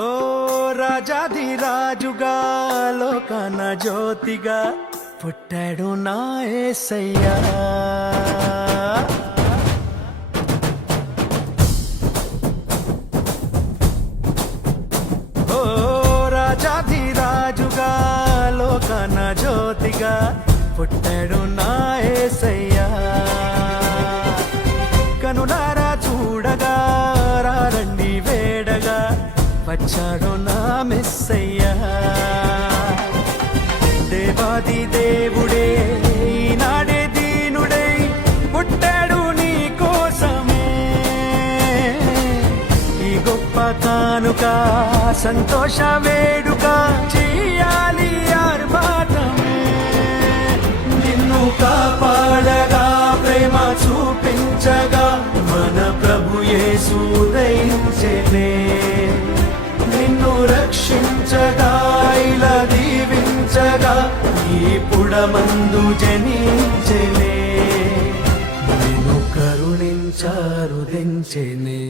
ఓ రాజాధిరాజుగా లోకాన జ్యోతిగా పుట్టాడు నా యేసయ్యా. ఓ రాజాధిరాజుగా లోకాన జ్యోతిగా పుట్టాడు నా యేసయ్యా. కనులారా చూడగా రండి వేడగా వచ్చాడు నా మెస్సయ్యా. దేవాది దేవుడే ఈనాడే దీనుడై పుట్టాడు నీ కోసమే. ఈ గొప్ప కానుక సంతోష వేడుక చెయ్యాలి ఆర్భాటమే. నిన్ను కాపాడగా ప్రేమ చూపించగా మన ప్రభు యేసు ఉదయించెనే. నిన్ను రక్షించగా ఇలా దీవించగా ఈ పుడమందు జనించెనే. నిన్ను కరుణించారు దించెనే.